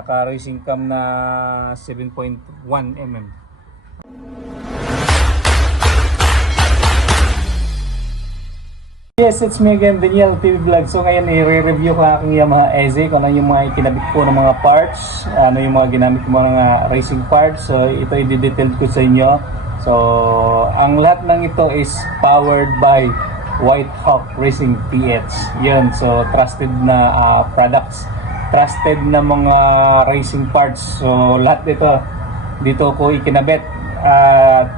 naka-racing cam na 7.1 mm. Yes, it's me again, Daniel TV Vlog. So ngayon i-review ko aking Yamaha EZ, kung ano yung mga ikinabit ko ng mga parts, ano yung mga ginamit ko mga racing parts. So ito i-detail ko sa inyo. So ang lahat ng ito is powered by White Hawk Racing PH. Yun, so trusted na products, trusted na mga racing parts. So lahat dito ko ikinabit.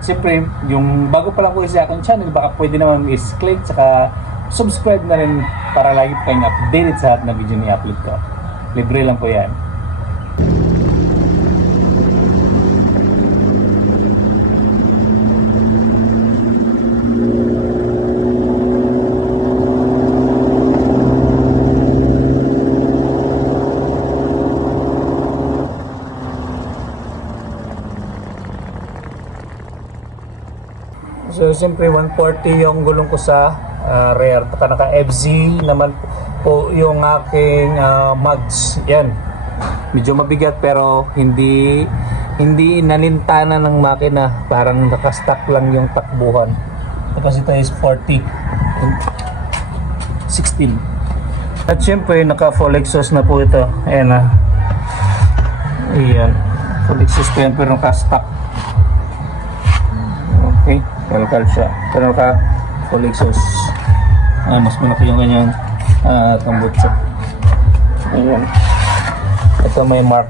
Siyempre, yung bago pa lang ko sa aking channel, baka pwede naman is-click saka subscribe na rin para lagi kayong updated sa lahat na video ni upload ko. Libre lang po yan. So siyempre 140 yung gulong ko sa rear, naka FZ naman po yung aking mugs. Yan, medyo mabigat pero hindi nalintana ng makina, parang nakastack lang yung takbuhan. Tapos ito is 40 16. At siyempre naka full exhaust na po ito. Ayan na, ayan, full exhaust yan pero nakastack. Okay, kalkal siya pero naka full exhaust. Mas malaki yung kanyang tambutso. Ayan, ito may mark.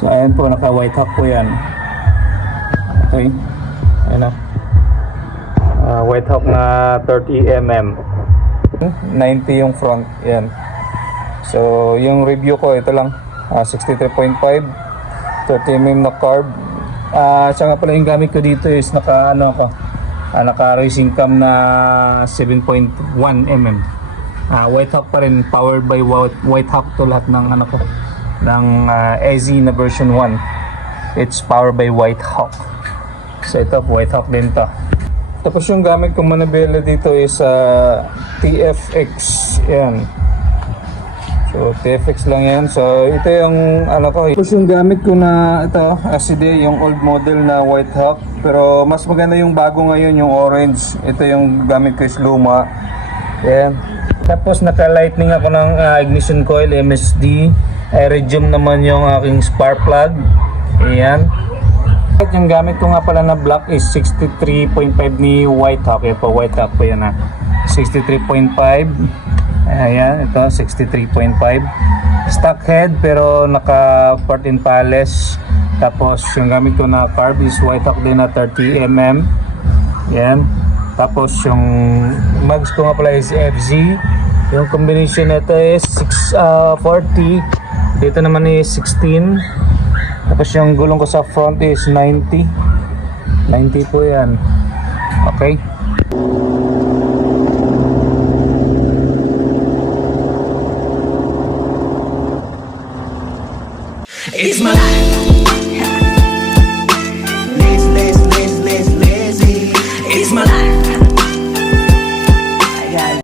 So ayan po, naka White Hawk po yan. Okay, ayan na, White Hawk na 30 mm, 90 yung front. Yan, so yung review ko ito lang, 63.5, 30 mm na carb. Siya nga pala yung gamit ko dito is naka racing cam na 7.1 mm. White Hawk pa rin, powered by White Hawk to lahat ng ng EZ na version 1. It's powered by White Hawk. So ito White Hawk din to. Tapos yung gamit kong manabela dito is TFX. Yan, so TFX lang yan. So ito yung ko. Tapos yung gamit ko na ito, ACD, yung old model na White Hawk. Pero mas maganda yung bago ngayon, yung orange. Ito yung gamit ko is luma. Yan. Tapos naka-lightning ako ng ignition coil, MSD. Iridium naman yung aking spark plug. Ayan. At yung gamit ko nga pala na black is 63.5 ni White Hawk. Yan po, White Hawk po yan 63.5. Ayan, ito 63.5 stock head pero naka port in palace. Tapos yung gamit ko na carb is White Hawk din na 30 mm. Yan. Tapos yung mugs ko nga pala is FZ. Yung combination nito is 40, dito naman is 16. Tapos yung gulong ko sa front is 90 po yan. Okay, it's my life.